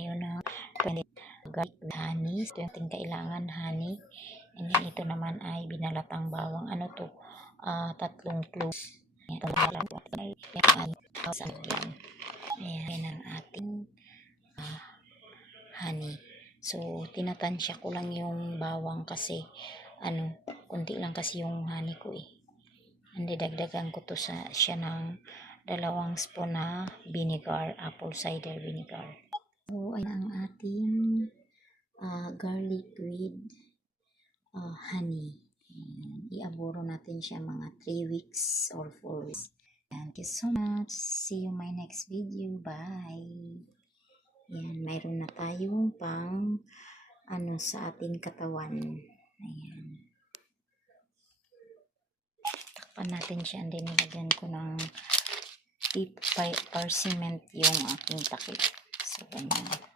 yun na 20 garlic honey. Ito yung ating kailangan, honey. And then ito naman ay binalatang bawang. Ano to? 3 cloves. Ito ay yan. Ayan ang ating honey. So, tinatansya ko lang yung bawang kasi kunti lang kasi yung honey ko eh. Hindi, dagdagan ko to siya ng 2 spoon na vinegar, apple cider vinegar. So, ayan ang ating garlic with honey. Iaboro natin siya mga 3 weeks or 4 weeks. Thank you so much. See you my next video. Bye. Yan, mayroon na tayong pang sa ating katawan. Ayan. Takpan natin siya. And then, nilagyan ko ng parchment yung aking takip. So, ganyan.